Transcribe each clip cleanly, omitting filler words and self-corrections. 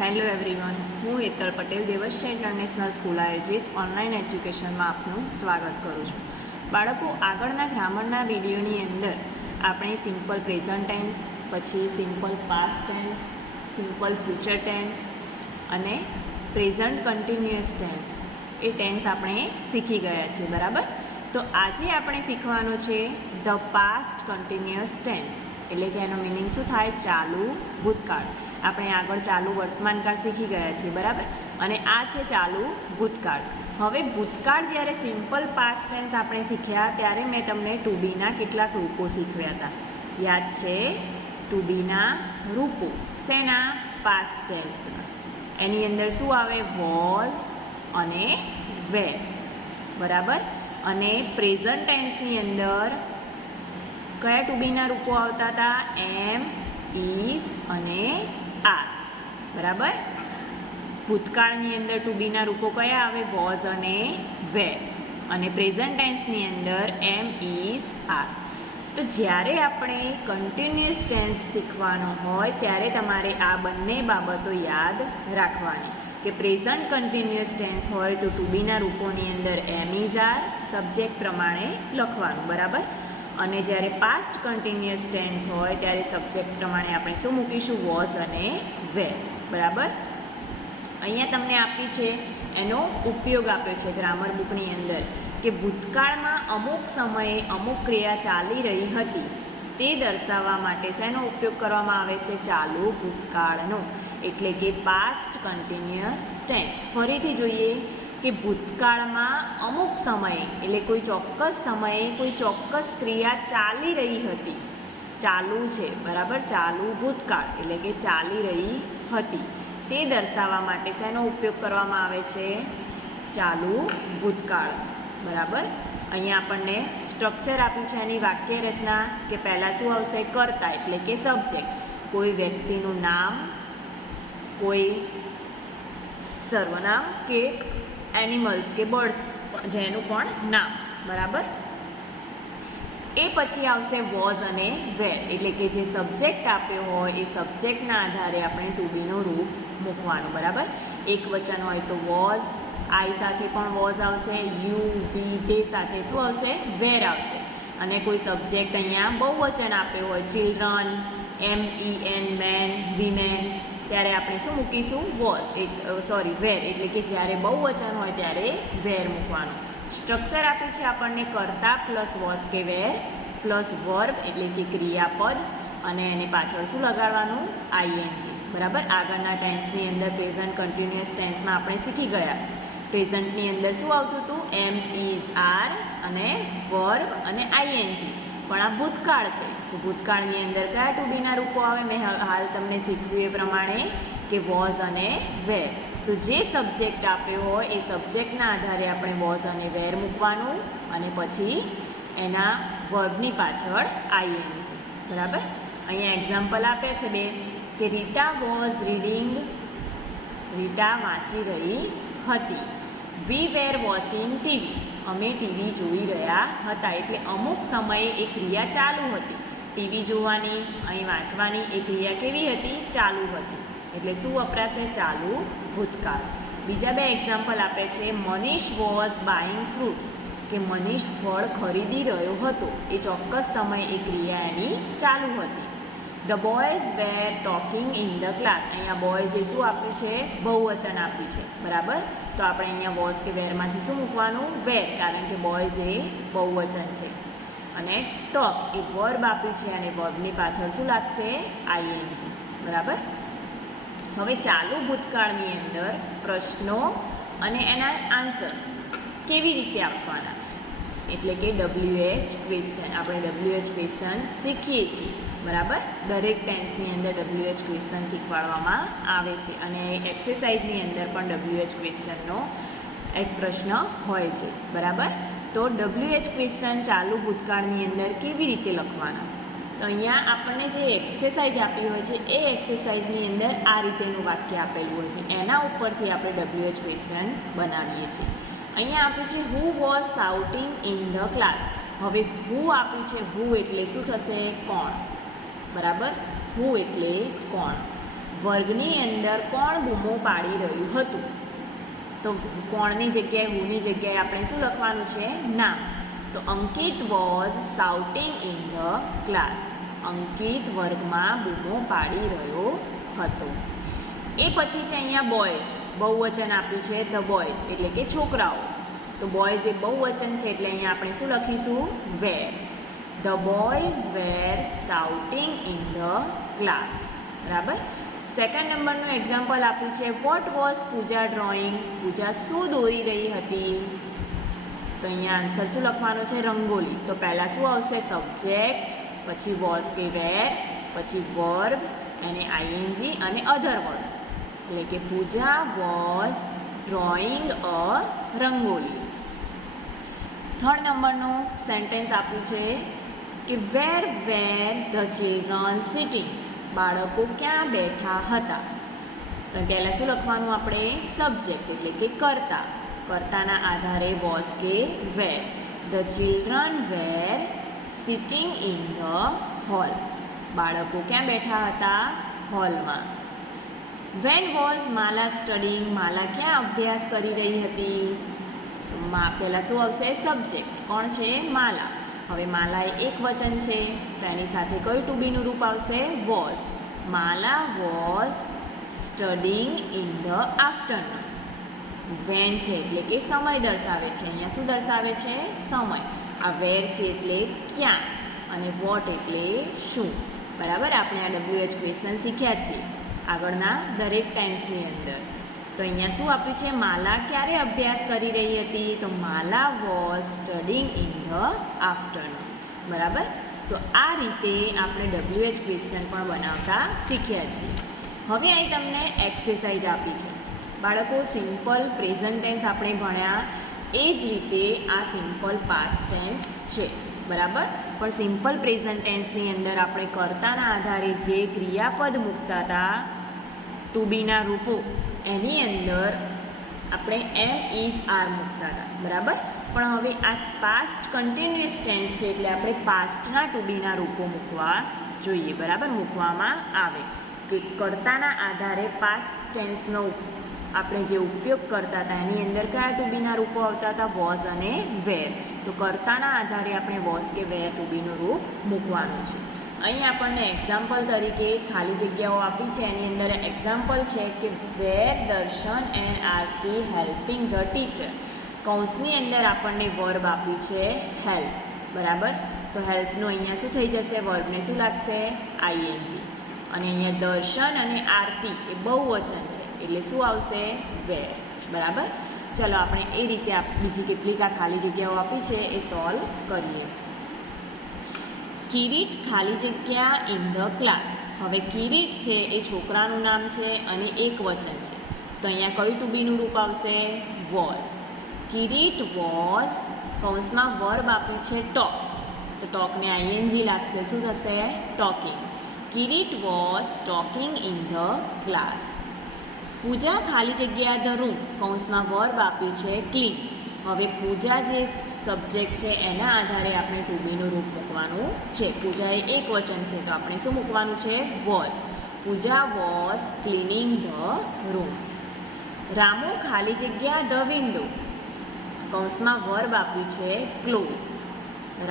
Hello everyone, હું Hetal Patel Devshree international school આયોજિત online એજ્યુકેશનમાં આપનું સ્વાગત કરું છું. બાળકો, આગળના ગ્રામરના વિડીયોની અંદર આપણે સિમ્પલ પ્રેઝન્ટ ટેન્સ, પછી simple past tense, simple future tense અને પ્રેઝન્ટ કન્ટિન્યુઅસ ટેન્સ એ ટેન્સ આપણે શીખી ગયા છીએ. બરાબર? તો આજે આપણે શીખવાનું છે ધ પાસ્ટ કન્ટિન્યુઅસ ટેન્સ, એટલે કે એનો મિનિંગ શું થાય? ચાલુ ભૂતકાળ. આપણે આગળ ચાલુ વર્તમાનકાળ શીખી ગયા છીએ. બરાબર? અને આ છે ચાલુ ભૂતકાળ. હવે ભૂતકાળ જ્યારે સિમ્પલ પાસ્ટ ટેન્સ આપણે શીખ્યા ત્યારે મેં તમને ટુ બીના કેટલાક રૂપો શીખવ્યા હતા. યાદ છે? ટુ બીના રૂપો શેના? પાસ્ટ ટેન્સના. એની અંદર શું આવે? વોઝ અને વેર. બરાબર? અને પ્રેઝન્ટ ટેન્સની અંદર કયા ટુ બીના રૂપો આવતા હતા? એમ, ઇઝ અને આર. બરાબર? ભૂતકાળની અંદર ટુ બીના રૂપો કયા આવે? વોઝ અને વેર. અને પ્રેઝન્ટ ટેન્સની અંદર એમ, ઇઝ, આર. તો જ્યારે આપણે કન્ટિન્યુઅસ ટેન્સ શીખવાનો હોય ત્યારે તમારે આ બંને બાબતો યાદ રાખવાની કે પ્રેઝન્ટ કન્ટિન્યુઅસ ટેન્સ હોય તો ટુ બીના રૂપોની અંદર એમ, ઇઝ, આર સબ્જેક્ટ પ્રમાણે લખવાનું. બરાબર? અને જ્યારે પાસ્ટ કન્ટિન્યુઅસ ટેન્સ હોય ત્યારે સબ્જેક્ટ પ્રમાણે આપણે શું મૂકીશું? વોઝ અને વેર. બરાબર? અહીંયા તમને આપી છે એનો ઉપયોગ આપ્યો છે ગ્રામર બુકની અંદર કે ભૂતકાળમાં અમુક સમયે અમુક ક્રિયા ચાલી રહી હતી તે દર્શાવવા માટે શેનો ઉપયોગ કરવામાં આવે છે? ચાલુ ભૂતકાળનો, એટલે કે પાસ્ટ કન્ટિન્યુઅસ ટેન્સ. ફરીથી જોઈએ કે ભૂતકાળમાં અમુક સમયે, એટલે કોઈ ચોક્કસ સમયે કોઈ ચોક્કસ ક્રિયા ચાલી રહી હતી. ચાલુ છે. બરાબર? ચાલુ ભૂતકાળ એટલે કે ચાલી રહી હતી તે દર્શાવવા માટે શેનો ઉપયોગ કરવામાં આવે છે? ચાલુ ભૂતકાળ. બરાબર? અહીંયા આપણને સ્ટ્રક્ચર આપ્યું છે એની વાક્ય રચના કે પહેલાં શું આવશે? કર્તા એટલે કે સબ્જેક્ટ. કોઈ વ્યક્તિનું નામ, કોઈ સર્વનામ કે એનિમલ્સ કે બર્ડ્સ જેનું પણ નામ. બરાબર? એ પછી આવશે વોઝ અને વેર, એટલે કે જે સબ્જેક્ટ આપ્યો હોય એ સબ્જેક્ટના આધારે આપણે ટુ બીનું રૂપ મૂકવાનું. બરાબર? એક વચન હોય તો વોઝ, આઈ સાથે પણ વોઝ આવશે, યુ, વી, તે સાથે શું આવશે? વેર આવશે. અને કોઈ સબ્જેક્ટ અહીંયા બહુવચન આપ્યો હોય, ચિલ્ડ્રન, એમ, ઈ, એન, મેન, વીમેન, ત્યારે આપણે શું મૂકીશું? વોઝ, વેર. એટલે કે જ્યારે બહુવચન હોય ત્યારે વેર મૂકવાનું. સ્ટ્રક્ચર આપ્યું છે આપણને કર્તા પ્લસ વોઝ કે વેર પ્લસ વર્બ એટલે કે ક્રિયાપદ અને એને પાછળ શું લગાડવાનું? આઈએનજી. બરાબર? આગળના ટેન્સની અંદર પ્રેઝન્ટ કન્ટિન્યુઅસ ટેન્સમાં આપણે શીખી ગયા. પ્રેઝન્ટની અંદર શું આવતું હતું? એમ, ઇઝ, આર અને વર્બ અને આઈએનજી. પણ આ ભૂતકાળ છે તો ભૂતકાળની અંદર કયા ટુ બીના રૂપો આવે? મેં હાલ તમને શીખવ્યું એ પ્રમાણે કે વોઝ અને વેર. તો જે સબ્જેક્ટ આપ્યો હોય એ સબ્જેક્ટના આધારે આપણે વોઝ અને વેર મૂકવાનું અને પછી એના વર્બની પાછળ આઈએનજી. બરાબર? અહીંયા એક્ઝામ્પલ આપ્યા છે બે કે રીટા વોઝ રીડિંગ, રીટા વાંચી રહી હતી. વી વેર વોચિંગ ટીવી, અમે ટીવી જોઈ રહ્યા હતા. એટલે અમુક સમયે એ ક્રિયા ચાલુ હતી. ટીવી જોવાની, અહીં વાંચવાની એ ક્રિયા કેવી હતી? ચાલુ હતી. એટલે શું વપરાશે? ચાલુ ભૂતકાળ. બીજા બે એક્ઝામ્પલ આપે છે મનીષ વોઝ બાઇંગ ફ્રૂટ્સ, કે મનીષ ફળ ખરીદી રહ્યો હતો. એ ચોક્કસ સમયે એ ક્રિયા એની ચાલુ હતી. The boys were talking in the class, અહીંયા બોયઝ એ શું આપ્યું છે? બહુવચન આપ્યું છે. બરાબર? તો આપણે અહીંયા વોઝ કે વેરમાંથી શું મૂકવાનું? વેર, કારણ કે બોયઝ એ બહુવચન છે. અને ટોક એ વર્બ આપ્યું છે અને વર્બની પાછળ શું લાગશે? આઈએનજી. બરાબર? હવે ચાલુ ભૂતકાળની અંદર પ્રશ્નો અને એના આન્સર કેવી રીતે આપવાના, એટલે કે WH ક્વેશ્ચન. આપણે WH ક્વેશ્ચન શીખીએ છીએ. બરાબર? દરેક ટેન્સની અંદર WH ક્વેશ્ચન શીખવાડવામાં આવે છે અને એક્સરસાઇઝની અંદર પણ WH ક્વેશ્ચનનો એક પ્રશ્ન હોય છે. બરાબર? તો WH ક્વેશ્ચન ચાલુ ભૂતકાળની અંદર કેવી રીતે લખવાના? તો અહીંયા આપણને જે એક્સરસાઇઝ આપી હોય છે એ એક્સરસાઇઝની અંદર આ રીતેનું વાક્ય આપેલું હોય છે. એના ઉપરથી આપણે WH ક્વેશ્ચન બનાવીએ છીએ. અહીંયા આપ્યું છે who was shouting in the class. હવે હુ આપ્યું છે, હુ એટલે શું થશે? કોણ. બરાબર? હુ એટલે કોણ. વર્ગની અંદર કોણ બૂમો પાડી રહ્યું હતું? તો કોણની જગ્યાએ હુની જગ્યાએ આપણે શું લખવાનું છે? નામ. તો Ankit was shouting in the class. Ankit વર્ગમાં બૂમો પાડી રહ્યો હતો. એ પછી છે અહીંયા બોયઝ, બહુવચન આપ્યું છે ધ બોયઝ એટલે કે છોકરાઓ. તો બોયઝ એ બહુવચન છે એટલે અહીંયા આપણે શું લખીશું? Were. The boys were shouting in the class. બરાબર. સેકન્ડ નંબરનું એક્ઝામ્પલ આપ્યું છે what was Pooja drawing. Pooja શું દોરી રહી હતી? તો અહીંયા આન્સર શું લખવાનો છે? રંગોલી. તો પહેલાં શું આવશે? સબ્જેક્ટ, પછી વોઝ કે વેર, પછી વર્બ અને આઈએનજી અને અધર વર્ડ્સ. એટલે કે Pooja was drawing a rangoli. Third નંબરનું સેન્ટેન્સ આપ્યું છે કે વેર ધ ચિલ્ડ્રન સિટિંગ. બાળકો ક્યાં બેઠા હતા? તો પહેલાં શું લખવાનું આપણે? સબ્જેક્ટ એટલે કે કર્તા. કર્તાના આધારે વોઝ કે were. The children were sitting in the hall. બાળકો ક્યાં બેઠા હતા? હોલમાં. When was Mala studying. Mala ક્યાં અભ્યાસ કરી રહી હતી? તો પહેલાં શું આવશે? સબ્જેક્ટ. કોણ છે? માલા. હવે માલા એ એક વચન છે તો એની સાથે કયું ટુ બીનું રૂપ આવશે? Was. Mala was studying in the afternoon. When છે એટલે કે સમય દર્શાવે છે. અહીંયા શું દર્શાવે છે? સમય. આ વેર છે એટલે ક્યાં અને વોટ એટલે શું. બરાબર. આપણે આ WH ક્વેશ્ચન શીખ્યા છીએ આગળના દરેક ટેન્સની અંદર. તો અહીંયા શું આપ્યું છે? માલા ક્યારે અભ્યાસ કરી રહી હતી? તો Mala was studying in the afternoon. બરાબર. તો આ રીતે આપણે WH ક્વેશ્ચન પણ બનાવતા શીખ્યા છીએ. હવે અહીં તમને એક્સરસાઇઝ આપી છે. બાળકો સિમ્પલ પ્રેઝન્ટ ટેન્સ આપણે ભણ્યા એ જ રીતે આ સિમ્પલ પાસ્ટ ટેન્સ છે. બરાબર. પણ સિમ્પલ પ્રેઝન્ટ ટેન્સની અંદર આપણે કર્તાના આધારે જે ક્રિયાપદ મૂકતા હતા ટુ બીના રૂપો એની અંદર આપણે એમ ઇઝ આર મૂકતા હતા. બરાબર. પણ હવે આ પાસ્ટ કન્ટિન્યુઅસ ટેન્સ છે એટલે આપણે પાસ્ટના ટુ બીના રૂપો મૂકવા જોઈએ. બરાબર. મૂકવામાં આવે કે કર્તાના આધારે પાસ્ટ ટેન્સનો આપણે જે ઉપયોગ કરતા હતા એની અંદર કયા ટુ બીના રૂપો આવતા હતા? વોઝ અને વેર. તો કર્તાના આધારે આપણે વોઝ કે વેર ટુ બીનું રૂપ મૂકવાનું છે. અહીં આપણને એક્ઝામ્પલ તરીકે ખાલી જગ્યાઓ આપી છે. એની અંદર એક્ઝામ્પલ છે કે વેર દર્શન and Aarti helping the teacher. કૌંસની અંદર આપણને વર્બ આપ્યું છે હેલ્પ. બરાબર. તો હેલ્પનું અહીંયા શું થઈ જશે? વર્બને શું લાગશે? આઈએનજી. અને અહીંયા દર્શન અને આરતી એ બહુવચન છે એટલે શું આવશે? વેર. બરાબર. ચલો આપણે એ રીતે બીજી કેટલીક આ ખાલી જગ્યાઓ આપી છે એ સોલ્વ કરીએ. કિરીટ ખાલી જગ્યા ઇન ધ ક્લાસ. હવે કિરીટ છે એ છોકરાનું નામ છે અને એક વચન છે તો અહીંયા કયું ટુ બીનું રૂપ આવશે? વોઝ. કિરીટ વોઝ કૌંસમાં વર્બ આપ્યું છે ટોક. તો ટોકને આઈએનજી લાગશે. શું થશે? Talking. Kirit was talking in the class. Pooja ખાલી જગ્યા ધ રૂમ કૌંસમાં વર્બ આપ્યું છે ક્લીન. હવે પૂજા જે સબ્જેક્ટ છે એના આધારે આપણે ટુ બીનું રૂપ મૂકવાનું છે. પૂજા એ એક વચન છે તો આપણે શું મૂકવાનું છે? Was. Puja was cleaning the room. Ramu ખાલી જગ્યા ધ વિન્ડો કૌંસમાં વર્બ આપ્યું છે ક્લોઝ.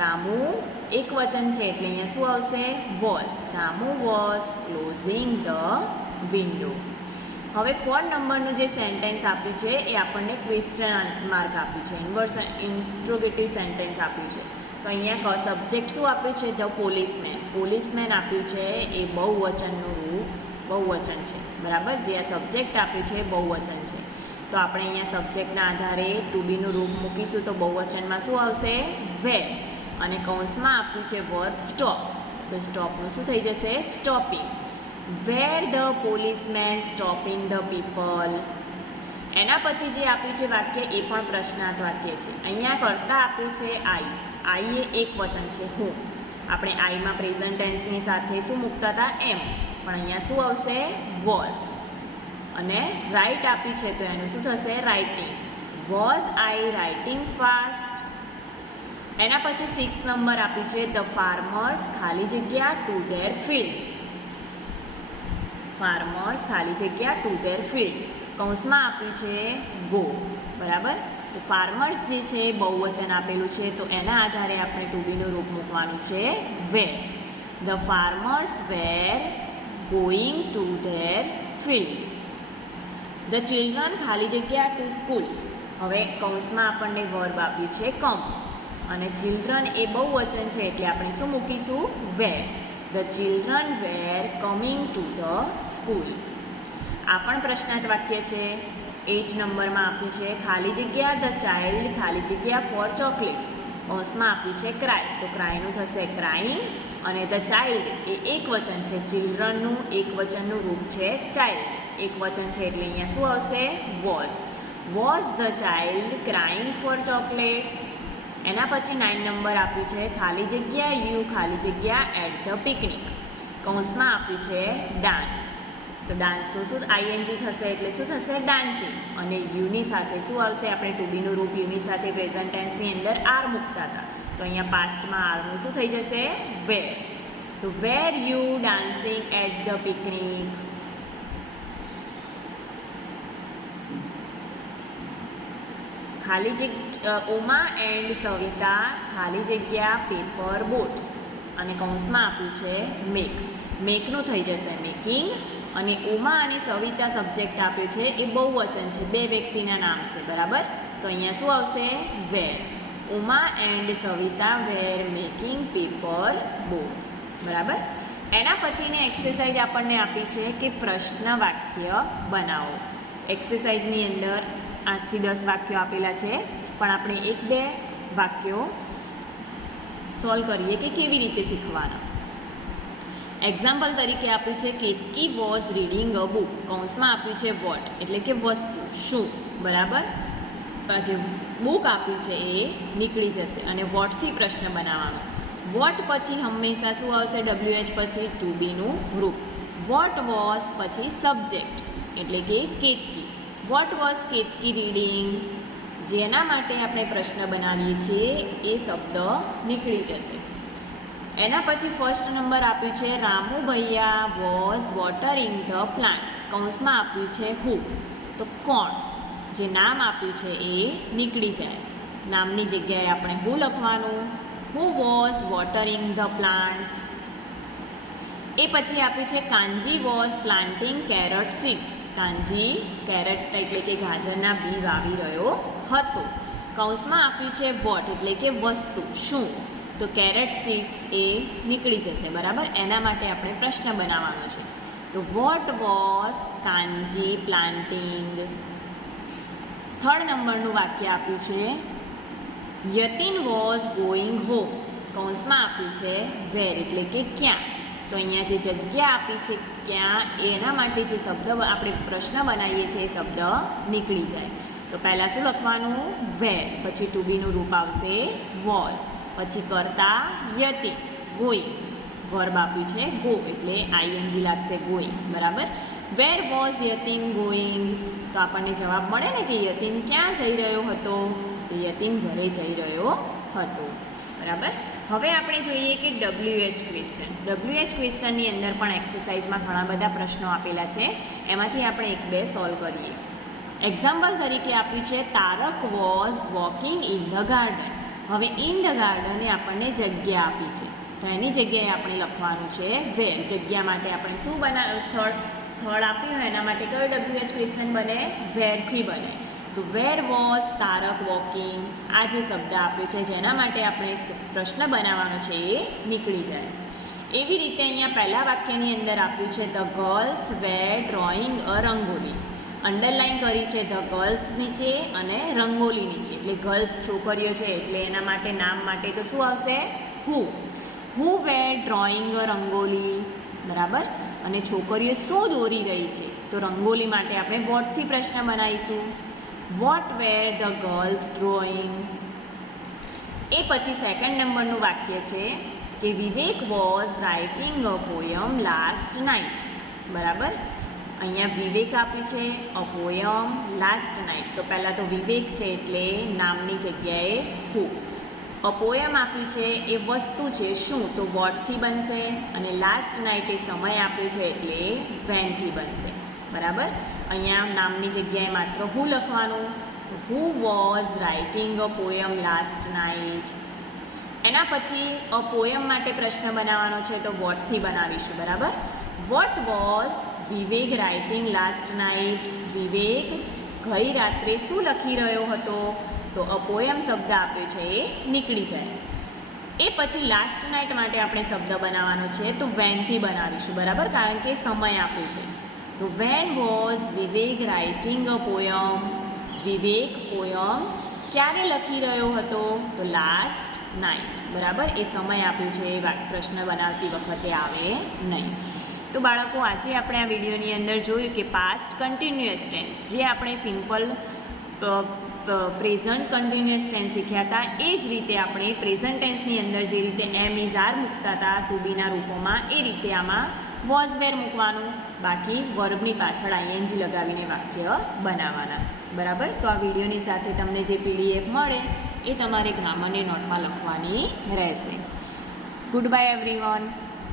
રામુ એક વચન છે એટલે અહીંયા શું આવશે? Was. Ramu was closing the window. હવે 4 નંબરનું જે સેન્ટેન્સ આપ્યું છે એ આપણને ક્વેશ્ચન માર્ક આપ્યું છે. ઇન્ટ્રોગેટિવ સેન્ટેન્સ આપ્યું છે. તો અહીંયા સબ્જેક્ટ શું આપ્યું છે? The policeman. પોલીસમેન આપ્યું છે એ બહુવચનનું રૂપ બહુવચન છે. બરાબર. જે આ સબ્જેક્ટ આપ્યું છે એ બહુવચન છે તો આપણે અહીંયા સબ્જેક્ટના આધારે ટુ બીનું રૂપ મૂકીશું તો બહુવચનમાં શું આવશે? વેર. અને કૌંસમાં આપ્યું છે વર્બ સ્ટોપ. તો સ્ટોપનું શું થઈ જશે? Stopping. Were the policeman stopping the people. એના પછી જે આપ્યું છે વાક્ય એ પણ પ્રશ્નાર્થ વાક્ય છે. અહીંયા કરતા આપ્યું છે આઈ. આઈ એ એક વચન છે હું. આપણે આઈમાં પ્રેઝન્ટ ટેન્સની સાથે શું મૂકતા હતા? એમ. પણ અહીંયા શું આવશે? વોઝ. અને રાઇટ આપ્યું છે તો એનું શું થશે? Writing. Was I writing fast. એના પછી 6 નંબર આપ્યું છે ધ ફાર્મર્સ ખાલી જગ્યા ટુ ધેર ફિલ્ડ્સ. farmers ખાલી જગ્યા to their field. કૌંસમાં આપ્યું છે go. બરાબર. તો farmers જે છે બહુવચન આપેલું છે તો એના આધારે આપણે to be નું રૂપ મૂકવાનું છે were. The farmers were going to their field. The children ખાલી જગ્યા to school. હવે કૌંસમાં આપણને વર્બ આપ્યું છે come અને children એ બહુવચન છે એટલે આપણે શું મૂકીશું were. The children were coming to the school. આ પણ પ્રશ્નાર્થ વાક્ય છે. 8 નંબરમાં આપ્યું છે ખાલી જગ્યા the child ખાલી જગ્યા for chocolates. કૌંસમાં આપ્યું છે cry તો cryનું થશે crying અને the child એ એક વચન છે. ચિલ્ડ્રનનું એક વચનનું રૂપ છે child. એક વચન છે એટલે અહીંયા શું આવશે was. Was the child crying for chocolates? એના પછી 9 નંબર આપ્યું છે ખાલી જગ્યા યુ ખાલી જગ્યા એટ ધ પિકનિક. કૌંસમાં આપ્યું છે ડાન્સ તો ડાન્સનું શું આઈએનજી થશે એટલે શું થશે ડાન્સિંગ અને યુની સાથે શું આવશે આપણે ટુ બીનું રૂપ યુની સાથે પ્રેઝન્ટ ટેન્સની અંદર આર મૂકતા હતા તો અહીંયા પાસ્ટમાં આરનું શું થઈ જશે વેર. તો were you dancing at the picnic. ખાલી જગ્યા ઉમા એન્ડ સવિતા ખાલી જગ્યા પેપર બોટ્સ અને કૌંસમાં આપ્યું છે મેક. મેકનું થઈ જશે મેકિંગ અને ઉમા અને સવિતા સબ્જેક્ટ આપ્યું છે એ બહુવચન છે બે વ્યક્તિના નામ છે બરાબર તો અહીંયા શું આવશે were. Uma and Savita were making paper boats બરાબર. એના પછીની એક્સરસાઇઝ આપણને આપી છે કે પ્રશ્ન વાક્ય બનાવો. એક્સરસાઇઝની અંદર 8 થી 10 વાક્યો આપેલા છે પણ આપણે 1-2 વાક્યો સોલ્વ કરીએ કે કેવી રીતે શીખવાના. એક્ઝામ્પલ તરીકે આપ્યું છે Ketaki was reading a book. કૌંસમાં આપ્યું છે વોટ એટલે કે વસ્તુ શું બરાબર. જે બુક આપ્યું છે એ નીકળી જશે અને વોટથી પ્રશ્ન બનાવવાનો. વોટ પછી હંમેશા શું આવશે WH પછી ટુ બીનું રૂપ. વોટ વોઝ પછી સબ્જેક્ટ એટલે કે Ketaki. What was Ketaki reading જેના માટે આપણે પ્રશ્ન બનાવીએ છીએ એ શબ્દ નીકળી જશે. એના પછી ફર્સ્ટ નંબર આપ્યું છે રામુ ભૈયા વોઝ વોટરિંગ ધ પ્લાન્ટ્સ. કૌંસમાં આપ્યું છે હુ તો કોણ. જે નામ આપ્યું છે એ નીકળી જાય. નામની જગ્યાએ આપણે હુ લખવાનું. Who was watering the plants. એ પછી આપ્યું છે Kanji was planting carrot seeds. Kanji carrot એટલે કે ગાજરના બી વાવી રહ્યો હતો. કૌંસમાં આપ્યું છે વોટ એટલે કે વસ્તુ શું તો કેરેટ સીડ્સ એ નીકળી જશે બરાબર. એના માટે આપણે પ્રશ્ન બનાવવાનો છે. તો what was Kanji planting. Third નંબરનું વાક્ય આપ્યું છે યતિન વોઝ ગોઈંગ હોમ. કૌંસમાં આપ્યું છે વેર એટલે કે ક્યાં. તો અહીંયા જે જગ્યા આપી છે ક્યાં એના માટે જે શબ્દ આપણે પ્રશ્ન બનાવીએ છીએ એ શબ્દ નીકળી જાય. તો પહેલાં શું લખવાનું વેર પછી ટુ બીનું રૂપ આવશે વોઝ પછી કરતા યતિન ગોઈંગ. વર્બ આપ્યું છે ગો એટલે આઈએનજી લાગશે ગોઈંગ બરાબર. વેર વોઝ યતિન ગોઈંગ તો આપણને જવાબ મળે ને કે યતિન ક્યાં જઈ રહ્યો હતો તો યતિન ઘરે જઈ રહ્યો હતો બરાબર. હવે આપણે જોઈએ કે WH ક્વેશ્ચન. WH ક્વેશ્ચનની અંદર પણ એક્સરસાઇઝમાં ઘણા બધા પ્રશ્નો આપેલા છે એમાંથી આપણે 1-2 સોલ્વ કરીએ. એક્ઝામ્પલ તરીકે આપ્યું છે Tarak was walking in the garden. હવે ઇન ધ ગાર્ડન એ આપણને જગ્યા આપી છે તો એની જગ્યાએ આપણે લખવાનું છે વેર. જગ્યા માટે આપણે શું સ્થળ આપ્યું હોય એના માટે કયો WH ક્વેશ્ચન બને વેરથી બને. તો વેર વોઝ તારક વોકિંગ. આ જે શબ્દ આપ્યો છે જેના માટે આપણે પ્રશ્ન બનાવવાનો છે એ નીકળી જાય. એવી રીતે અહીંયા પહેલા વાક્યની અંદર આપ્યું છે the girls were drawing a rangoli. Underline કરી છે ધ ગર્લ્સ નીચે અને રંગોલી નીચે એટલે ગર્લ્સ છોકરીઓ છે એટલે એના માટે નામ માટે તો શું આવશે હુ વેર ડ્રોઈંગ અ રંગોલી બરાબર. અને છોકરીઓ શું દોરી રહી છે તો રંગોલી માટે આપણે વોટથી પ્રશ્ન બનાવીશું. What were the girls drawing. એ પછી સેકન્ડ નંબરનું વાક્ય છે કે Vivek was writing a poem last night બરાબર. અહીંયા વિવેક આપ્યું છે અ પોયમ લાસ્ટ નાઇટ તો પહેલાં તો વિવેક છે એટલે નામની જગ્યાએ હુ. અ પોયમ આપ્યું છે એ વસ્તુ છે શું, તો વોટથી બનશે, અને લાસ્ટ નાઇટ એ સમય આપ્યો છે એટલે વેનથી બનશે. બરાબર. અહીંયા નામની જગ્યાએ માત્ર હું લખવાનું. Who was writing a poem last night. એના પછી અ પોયમ માટે પ્રશ્ન બનાવવાનો છે તો વોટથી બનાવીશું. બરાબર. What was Vivek writing last night. Vivek ગઈ રાત્રે શું લખી રહ્યો હતો, તો અ પોયમ શબ્દ આપ્યો છે એ નીકળી જાય. એ પછી લાસ્ટ નાઇટ માટે આપણે શબ્દ બનાવવાનો છે તો વેનથી બનાવીશું. બરાબર, કારણ કે સમય આપ્યો છે. તો when was Vivek writing a poem. Vivek poem ક્યારે લખી રહ્યો હતો, તો લાસ્ટ નાઇટ. બરાબર, એ સમય આપ્યું છે એ પ્રશ્ન બનાવતી વખતે આવે નહીં. તો બાળકો, આજે આપણે આ વિડીયોની અંદર જોયું કે પાસ્ટ કન્ટિન્યુઅસ ટેન્સ, જે આપણે સિમ્પલ પ્રેઝન્ટ કન્ટિન્યુઅસ ટેન્સ શીખ્યા હતા, એ જ રીતે આપણે પ્રેઝન્ટ ટેન્સની અંદર જે રીતે એમ ઇઝ આર મૂકતા હતા ટુ બીના રૂપોમાં, એ રીતે આમાં વોઝ વેર મૂકવાનું. બાકી વર્બની પાછળ આઈએનજી લગાવીને વાક્ય બનાવવાના. બરાબર. તો આ વિડીયોની સાથે તમને જે PDF મળે એ તમારે ગ્રામરની નોટમાં લખવાની રહેશે. Good bye everyone.